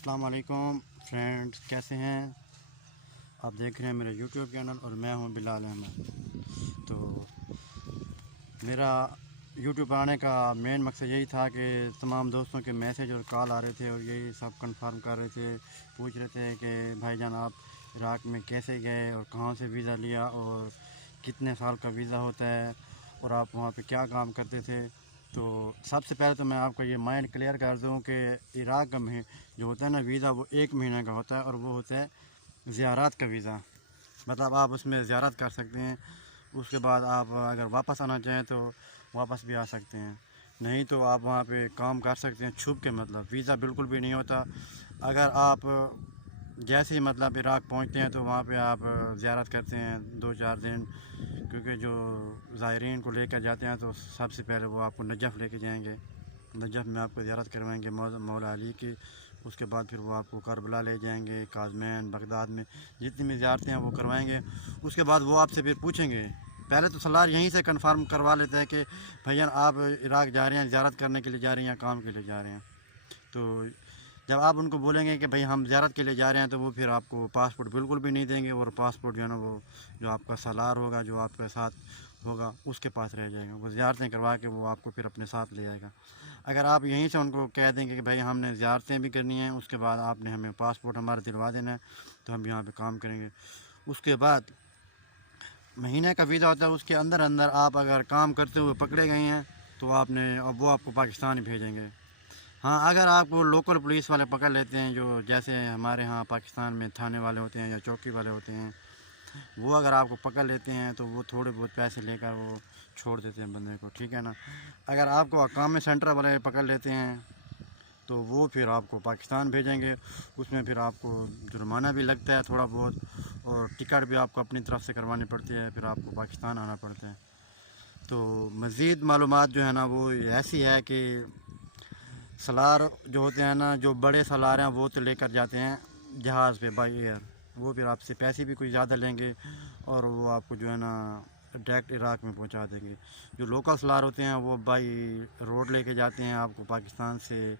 السلام علیکم فرینڈز، کیسے ہیں آپ؟ دیکھ رہے ہیں میرا یوٹیوب چینل اور میں ہوں بلال احمد۔ تو میرا یوٹیوب آنے کا مین مقصد یہی تھا کہ تمام دوستوں کے میسیج اور کال آ رہے تھے اور یہی سب کنفرم کر رہے تھے، پوچھ رہے تھے کہ بھائی جان آپ عراق میں کیسے گئے اور کہاں سے ویزا لیا اور کتنے سال کا ویزا ہوتا ہے اور آپ وہاں پہ کیا کام کرتے تھے۔ تو سب سے پہلے تو میں آپ کو یہ مائنڈ کلیئر کر دوں کہ عراق میں جو ہوتا ہے نا ویزا، وہ 1 مہینے کا ہوتا ہے اور وہ ہوتا ہے زیارات کا ویزا، مطلب آپ اس میں زیارت کر سکتے ہیں۔ اس کے بعد آپ اگر واپس آنا چاہیں تو واپس بھی آ سکتے ہیں، نہیں تو آپ وہاں پہ کام کر سکتے ہیں چھپ کے، مطلب ویزا بالکل بھی نہیں ہوتا۔ اگر آپ جیسے ہی مطلب عراق پہنچتے ہیں تو وہاں پہ آپ زیارت کرتے ہیں 2-4 دن، کیونکہ جو زائرین کو لے کر جاتے ہیں تو سب سے پہلے وہ آپ کو نجف لے کے جائیں گے، نجف میں آپ کو زیارت کروائیں گے مولا علی کی۔ اس کے بعد پھر وہ آپ کو کربلا لے جائیں گے، کاظمین، بغداد میں جتنی بھی زیارتیں ہیں وہ کروائیں گے۔ اس کے بعد وہ آپ سے پھر پوچھیں گے، پہلے تو سالار یہیں سے کنفرم کروا لیتے ہیں کہ بھائی آپ عراق جا رہے ہیں، زیارت کرنے کے لیے جا رہے ہیں یا کام کے لیے جا رہے ہیں۔ تو جب آپ ان کو بولیں گے کہ بھائی ہم زیارت کے لیے جا رہے ہیں تو وہ پھر آپ کو پاسپورٹ بالکل بھی نہیں دیں گے، اور پاسپورٹ جو ہے نا وہ جو آپ کا سالار ہوگا، جو آپ کے ساتھ ہوگا، اس کے پاس رہ جائے گا، وہ زیارتیں کروا کے وہ آپ کو پھر اپنے ساتھ لے جائے گا۔ اگر آپ یہیں سے ان کو کہہ دیں گے کہ بھائی ہم نے زیارتیں بھی کرنی ہیں، اس کے بعد آپ نے ہمیں پاسپورٹ ہمارا دلوا دینا ہے تو ہم یہاں پہ کام کریں گے۔ اس کے بعد مہینے کا ویزا ہوتا ہے، اس کے اندر آپ اگر کام کرتے ہوئے پکڑے گئے ہیں تو وہ آپ کو پاکستان ہی بھیجیں گے۔ ہاں، اگر آپ کو لوکل پولیس والے پکڑ لیتے ہیں، جو جیسے ہمارے ہاں پاکستان میں تھانے والے ہوتے ہیں یا چوکی والے ہوتے ہیں، وہ اگر آپ کو پکڑ لیتے ہیں تو وہ تھوڑے بہت پیسے لے کر وہ چھوڑ دیتے ہیں بندے کو، ٹھیک ہے نا۔ اگر آپ کو اقامت سینٹر والے پکڑ لیتے ہیں تو وہ پھر آپ کو پاکستان بھیجیں گے، اس میں پھر آپ کو جرمانہ بھی لگتا ہے تھوڑا بہت، اور ٹکٹ بھی آپ کو اپنی طرف سے کروانی پڑتی ہے، پھر آپ کو پاکستان آنا پڑتا ہے۔ تو مزید معلومات جو ہے نا وہ ایسی ہے کہ سالار جو ہوتے ہیں نا، جو بڑے سالار ہیں، وہ تو لے کر جاتے ہیں جہاز پہ بائی ایئر، وہ پھر آپ سے پیسے بھی کچھ زیادہ لیں گے اور وہ آپ کو جو ہے نا ڈائریکٹ عراق میں پہنچا دیں گے۔ جو لوکل سالار ہوتے ہیں وہ بائی روڈ لے کے جاتے ہیں آپ کو پاکستان سے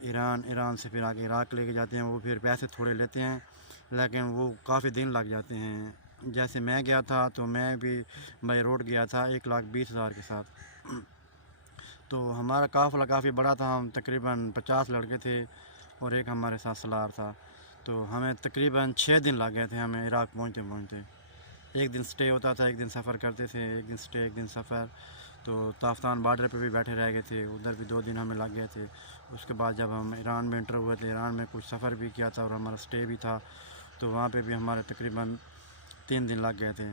ایران سے پھر آگے عراق لے کے جاتے ہیں، وہ پھر پیسے تھوڑے لیتے ہیں لیکن وہ کافی دن لگ جاتے ہیں۔ جیسے میں گیا تھا تو میں بھی بائی روڈ گیا تھا 1,20,000 کے ساتھ، تو ہمارا قافلہ کافی بڑا تھا، ہم تقریباً 50 لڑکے تھے اور ایک ہمارے ساتھ سالار تھا، تو ہمیں تقریباً 6 دن لگ گئے تھے ہمیں عراق پہنچتے۔ ایک دن سٹے ہوتا تھا، ایک دن سفر کرتے تھے، ایک دن سٹے ایک دن سفر۔ تو تافتان بارڈر پہ بھی بیٹھے رہ گئے تھے، ادھر بھی 2 دن ہمیں لگ گئے تھے۔ اس کے بعد جب ہم ایران میں انٹر ہوئے تھے، ایران میں کچھ سفر بھی کیا تھا اور ہمارا سٹے بھی تھا، تو وہاں پہ بھی ہمارے تقریباً 3 دن لگ گئے تھے۔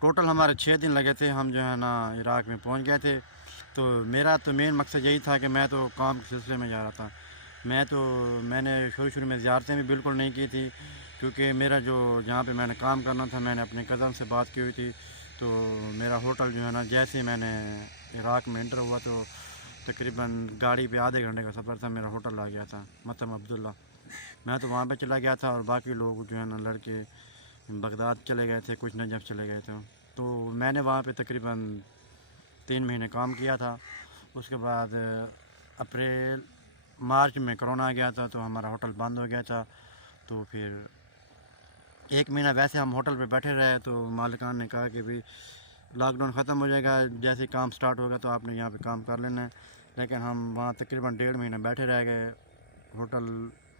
ٹوٹل ہمارے 6 دن لگے تھے، ہم جو ہے نا عراق میں پہنچ گئے تھے۔ تو میرا تو مین مقصد یہی تھا کہ میں تو کام کے سلسلے میں جا رہا تھا، میں نے شروع میں زیارتیں بھی بالکل نہیں کی تھی، کیونکہ میرا جہاں پہ میں نے کام کرنا تھا، میں نے اپنے کزن سے بات کی ہوئی تھی، تو میرا ہوٹل جو ہے نا جیسے ہی میں نے عراق میں انٹر ہوا تو تقریباً گاڑی پہ آدھے گھنٹے کا سفر تھا، میرا ہوٹل آ گیا تھا مطلب عبداللہ، میں تو وہاں پہ چلا گیا تھا اور باقی لوگ جو ہے نا لڑکے بغداد چلے گئے تھے، کچھ نجف چلے گئے تھے۔ تو میں نے وہاں پہ تقریباً 3 مہینے کام کیا تھا۔ اس کے بعد مارچ میں کرونا آ گیا تھا تو ہمارا ہوٹل بند ہو گیا تھا، تو پھر 1 مہینہ ویسے ہم ہوٹل پہ بیٹھے رہے، تو مالکان نے کہا کہ بھی لاک ڈاؤن ختم ہو جائے گا، جیسے کام سٹارٹ ہوگا تو آپ نے یہاں پہ کام کر لینا ہے، لیکن ہم وہاں تقریباً 1.5 مہینہ بیٹھے رہ گئے۔ ہوٹل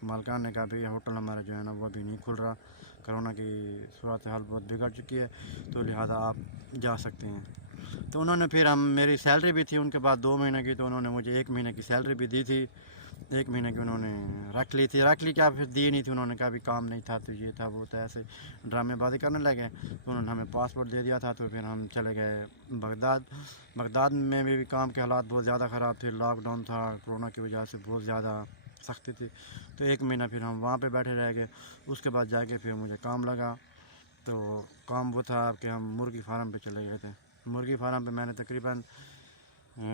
مالکان نے کہا بھی ہوٹل ہمارا جو ہے نا وہ ابھی نہیں کھل رہا، کرونا کی صورت حال بہت بگڑ چکی ہے، تو لہٰذا آپ جا سکتے ہیں۔ تو انہوں نے پھر میری سیلری بھی تھی ان کے بعد 2 مہینے کی، تو انہوں نے مجھے 1 مہینے کی سیلری بھی دی تھی، 1 مہینے کی انہوں نے رکھ لی کیا پھر دی نہیں تھی، انہوں نے کہا بھی کام نہیں تھا تو یہ تھا وہ تھا، ایسے ڈرامے بازی کرنے لگے۔ تو انہوں نے ہمیں پاسپورٹ دے دیا تھا، تو پھر ہم چلے گئے بغداد میں بھی کام کے حالات بہت زیادہ خراب تھے، لاک ڈاؤن تھا، کرونا کی وجہ سے بہت زیادہ سختی تھی، تو 1 مہینہ پھر ہم وہاں پہ بیٹھے رہ گئے۔ اس کے بعد جا کے پھر مجھے کام لگا، تو کام وہ تھا کہ ہم مرغی فارم پہ چلے گئے تھے۔ مرغی فارم پہ میں نے تقریباً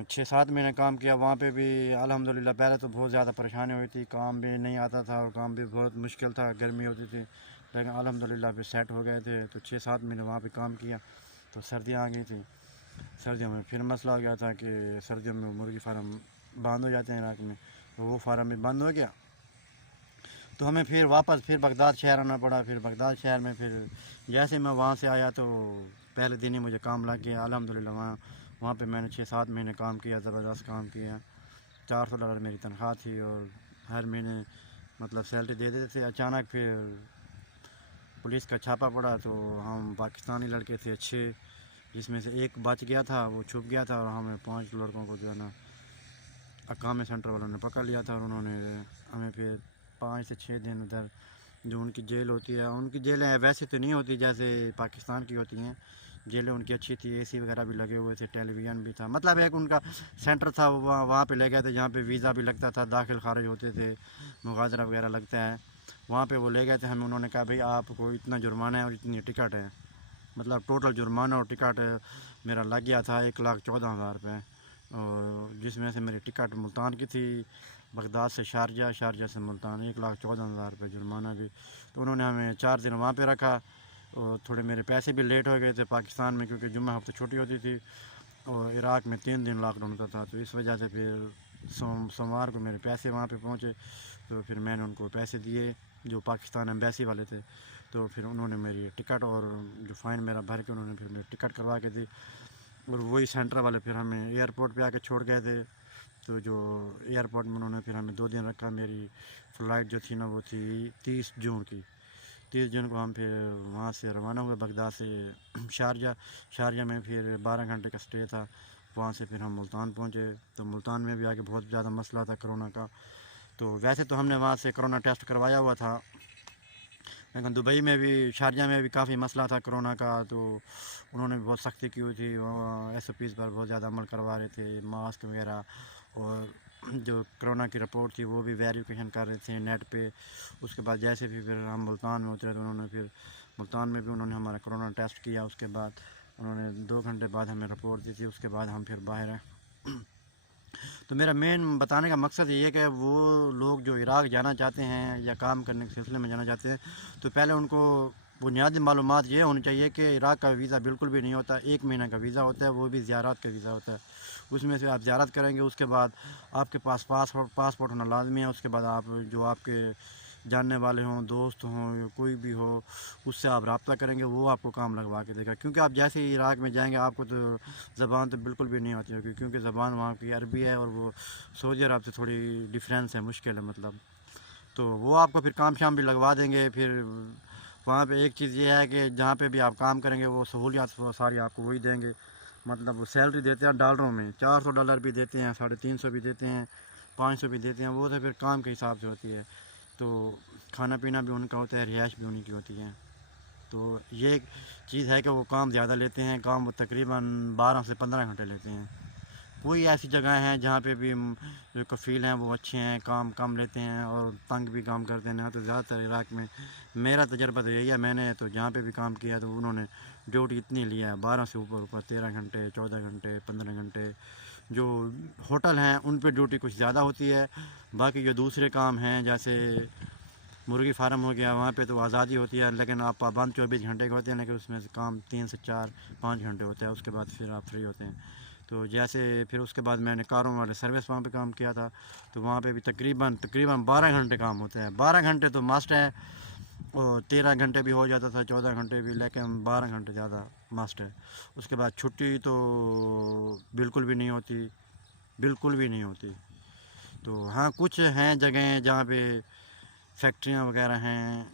6-7 مہینے کام کیا، وہاں پہ بھی الحمدللہ پہلے تو بہت زیادہ پریشانی ہوئی تھی، کام بھی نہیں آتا تھا اور کام بھی بہت مشکل تھا، گرمی ہوتی تھی، لیکن الحمدللہ پھر سیٹ ہو گئے تھے۔ تو 6-7 مہینے وہاں پہ کام کیا، تو سردیاں آ گئی تھیں، سردیوں میں پھر مسئلہ ہو گیا تھا کہ سردیوں میں مرغی فارم بند ہو جاتے ہیں عراق میں، تو وہ فارم بھی بند ہو گیا۔ تو ہمیں پھر واپس پھر بغداد شہر آنا پڑا. پھر بغداد شہر میں پھر جیسے میں وہاں سے آیا تو پہلے دن ہی مجھے کام لگ گیا الحمدللہ. وہاں پہ میں نے 6-7 مہینے کام کیا, زبردست کام کیا. $400 میری تنخواہ تھی اور ہر مہینے مطلب سیلری دے دیتے تھے. اچانک پھر پولیس کا چھاپا پڑا تو ہم پاکستانی لڑکے تھے اچھے, جس میں سے ایک بچ گیا تھا, وہ چھپ گیا تھا, اور ہمیں 5 لڑکوں کو جو ہے نا اقامہ سینٹر والوں نے پکڑ لیا تھا. اور انہوں نے ہمیں پھر 5 سے 6 دن ادھر جو ان کی جیل ہوتی ہے, ان کی جیلیں ویسے تو نہیں ہوتی جیسے پاکستان کی ہوتی ہیں, جیلیں ان کی اچھی تھی, اے سی وغیرہ بھی لگے ہوئے تھے, ٹیلی ویژن بھی تھا, مطلب ایک ان کا سینٹر تھا. وہاں پہ لے گئے تھے جہاں پہ ویزا بھی لگتا تھا, داخل خارج ہوتے تھے, مغازرہ وغیرہ لگتا ہے, وہاں پہ وہ لے گئے تھے ہمیں. انہوں نے کہا بھائی آپ کو اتنا جرمانہ ہے اور اتنی ٹکٹ ہے, مطلب ٹوٹل جرمانہ اور ٹکٹ میرا لگ گیا تھا 1,14,000 روپے, اور جس میں سے میری ٹکٹ ملتان کی تھی, بغداد سے شارجہ, شارجہ سے ملتان, 1,14,000 روپے جرمانہ بھی. تو انہوں نے ہمیں 4 دن وہاں پہ رکھا, اور تھوڑے میرے پیسے بھی لیٹ ہو گئے تھے پاکستان میں, کیونکہ جمعہ ہفتے چھٹی ہوتی تھی, اور عراق میں 3 دن لاک ڈاؤن ہوتا تھا. تو اس وجہ سے پھر سوموار کو میرے پیسے وہاں پہ پہنچے, تو پھر میں نے ان کو پیسے دیے جو پاکستان ایمبیسی والے تھے. تو پھر انہوں نے میری ٹکٹ اور جو فائن میرا بھر کے انہوں نے پھر میری ٹکٹ کروا کے دی, اور وہی سینٹر والے پھر ہمیں ایئرپورٹ پہ آ کے چھوڑ گئے تھے. تو جو ایئرپورٹ میں انہوں نے پھر ہمیں 2 دن رکھا. میری فلائٹ جو تھی نا وہ تھی 30 جون کی. 30 جون کو ہم پھر وہاں سے روانہ ہوئے بغداد سے شارجہ. شارجہ میں پھر 12 گھنٹے کا اسٹے تھا. وہاں سے پھر ہم ملتان پہنچے. تو ملتان میں بھی آ کے بہت زیادہ مسئلہ تھا کرونا کا. تو ویسے تو ہم نے وہاں سے کرونا ٹیسٹ کروایا ہوا تھا, لیکن دبئی میں بھی, شارجہ میں بھی کافی مسئلہ تھا کرونا کا. تو انہوں نے بہت سختی کی ہوئی تھی, ایس او پیز پر بہت زیادہ عمل کروا رہے تھے, ماسک وغیرہ, اور جو کرونا کی رپورٹ تھی وہ بھی ویریفیکیشن کر رہے تھے نیٹ پہ. اس کے بعد جیسے بھی پھر ہم ملتان میں اترے تو انہوں نے پھر ملتان میں بھی انہوں نے ہمارا کرونا ٹیسٹ کیا. اس کے بعد انہوں نے 2 گھنٹے بعد ہمیں رپورٹ دی تھی. اس کے بعد ہم پھر باہر ہیں. تو میرا مین بتانے کا مقصد یہ ہے کہ وہ لوگ جو عراق جانا چاہتے ہیں یا کام کرنے کے سلسلے میں جانا چاہتے ہیں, تو پہلے ان کو بنیادی معلومات یہ ہونی چاہیے کہ عراق کا ویزا بالکل بھی نہیں ہوتا, 1 مہینہ کا ویزا ہوتا ہے, وہ بھی زیارات کا ویزا ہوتا ہے. اس میں سے آپ زیارت کریں گے, اس کے بعد آپ کے پاس پاسپورٹ ہونا لازمی ہے. اس کے بعد آپ جو آپ کے جاننے والے ہوں, دوست ہوں, یا کوئی بھی ہو, اس سے آپ رابطہ کریں گے, وہ آپ کو کام لگوا کے دے گا. کیونکہ آپ جیسے ہی عراق میں جائیں گے آپ کو تو زبان تو بالکل بھی نہیں آتی ہوگی, کیونکہ زبان وہاں کی عربی ہے, اور وہ سعودی عرب سے تھوڑی ڈفرینس ہے, مشکل ہے مطلب. تو وہ آپ کو پھر کام شام بھی لگوا دیں گے. پھر وہاں پہ ایک چیز یہ ہے کہ جہاں پہ بھی آپ کام کریں گے وہ سہولیات ساری آپ کو وہی دیں گے. مطلب وہ سیلری دیتے ہیں ڈالروں میں, $400 بھی دیتے ہیں, 350 بھی دیتے ہیں, 500 بھی دیتے ہیں. وہ تو پھر کام کے حساب سے ہوتی ہے. تو کھانا پینا بھی ان کا ہوتا ہے, رہائش بھی انہیں کی ہوتی ہے. تو یہ ایک چیز ہے کہ وہ کام زیادہ لیتے ہیں, کام وہ تقریباً 12 سے 15 گھنٹے لیتے ہیں. کوئی ایسی جگہیں ہیں جہاں پہ بھی جو کفیل ہیں وہ اچھے ہیں, کام کم لیتے ہیں اور تنگ بھی کام کرتے ہیں. تو زیادہ تر عراق میں میرا تجربہ تو یہی ہے, میں نے تو جہاں پہ بھی کام کیا تو انہوں نے ڈیوٹی اتنی لیا ہے, 12 سے اوپر 13 گھنٹے, 14 گھنٹے, 15 گھنٹے. جو ہوٹل ہیں ان پہ ڈیوٹی کچھ زیادہ ہوتی ہے. باقی جو دوسرے کام ہیں جیسے مرغی فارم ہو گیا, وہاں پہ تو آزادی ہوتی ہے, لیکن آپ پابند 24 گھنٹے کے ہوتے ہیں, لیکن اس میں سے کام 3 سے 4-5 گھنٹے ہوتا ہے. اس کے بعد پھر آپ فری ہوتے ہیں. تو جیسے پھر اس کے بعد میں نے کاروں والے سروس وہاں پہ کام کیا تھا, تو وہاں پہ بھی تقریباً 12 گھنٹے کام ہوتا ہے. 12 گھنٹے تو مسٹ ہے, اور 13 گھنٹے بھی ہو جاتا تھا, 14 گھنٹے بھی, لیکن 12 گھنٹے زیادہ مسٹ ہے. اس کے بعد چھٹی تو بالکل بھی نہیں ہوتی, بالکل بھی نہیں ہوتی. تو ہاں کچھ ہیں جگہیں جہاں پہ فیکٹریاں وغیرہ ہیں,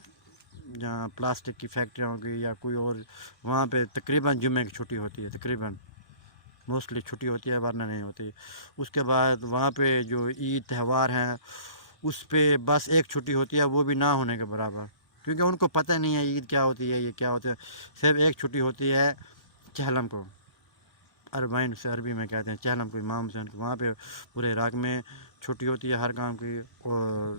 جہاں پلاسٹک کی فیکٹریاں ہو گئی یا کوئی اور, وہاں پہ تقریباً جمعے کی چھٹی ہوتی ہے, تقریباً موسٹلی چھٹی ہوتی ہے, ورنہ نہیں ہوتی. اس کے بعد وہاں پہ جو عید تہوار ہیں اس پہ بس ایک چھٹی ہوتی ہے, وہ بھی نہ ہونے کے برابر, کیونکہ ان کو پتہ نہیں ہے عید کیا ہوتی ہے, یہ کیا ہوتا ہے. صرف ایک چھٹی ہوتی ہے چہلم کو, عربین سے عربی میں کہتے ہیں چہلم کو, امام حسین کو. وہاں پہ پورے عراق میں چھٹی ہوتی ہے ہر کام کی, اور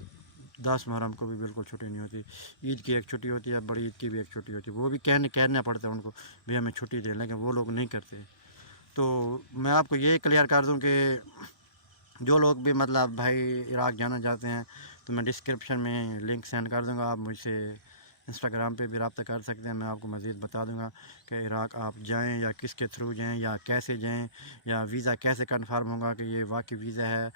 10 محرم کو بھی بالکل چھٹی نہیں ہوتی. عید کی ایک چھٹی ہوتی ہے, بڑی عید کی بھی ایک چھٹی ہوتی ہے, وہ بھی کہنا پڑتا ہے ان کو بھی ہمیں چھٹی دیں, لیکن وہ لوگ نہیں کرتے. تو میں آپ کو یہی کلیئر کر دوں کہ جو لوگ بھی مطلب بھائی عراق جانا چاہتے ہیں تو میں ڈسکرپشن میں لنک سینڈ کر دوں گا, آپ مجھ سے انسٹاگرام پہ بھی رابطہ کر سکتے ہیں. میں آپ کو مزید بتا دوں گا کہ عراق آپ جائیں یا کس کے تھرو جائیں یا کیسے جائیں یا ویزا کیسے کنفرم ہوگا کہ یہ واقعی ویزا ہے.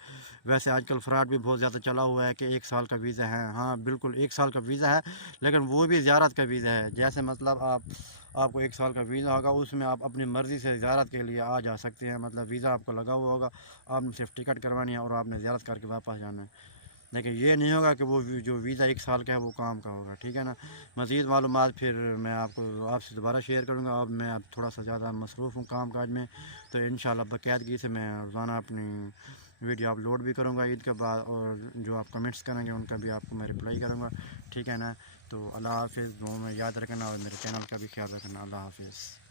ویسے آج کل فراڈ بھی بہت زیادہ چلا ہوا ہے کہ 1 سال کا ویزا ہے. ہاں بالکل 1 سال کا ویزا ہے, لیکن وہ بھی زیارت کا ویزا ہے. جیسے مطلب آپ کو 1 سال کا ویزا ہوگا, اس میں آپ اپنی مرضی سے زیارت کے لیے آ جا سکتے ہیں. مطلب ویزا آپ کو لگا ہوا ہوگا, آپ نے صرف ٹکٹ کروانی ہے اور آپ نے زیارت کر کے واپس جانا ہے. لیکن یہ نہیں ہوگا کہ وہ جو ویزا 1 سال کا ہے وہ کام کا ہوگا. ٹھیک ہے نا. مزید معلومات پھر میں آپ سے دوبارہ شیئر کروں گا. اب میں اب تھوڑا سا زیادہ مصروف ہوں کام کاج میں, تو انشاءاللہ باقاعدگی سے میں روزانہ اپنی ویڈیو اپلوڈ بھی کروں گا عید کے بعد, اور جو آپ کمنٹس کریں گے ان کا بھی آپ کو میں رپلائی کروں گا. ٹھیک ہے نا. تو اللہ حافظ. دعاؤں میں یاد رکھنا اور میرے چینل کا بھی خیال رکھنا. اللہ حافظ.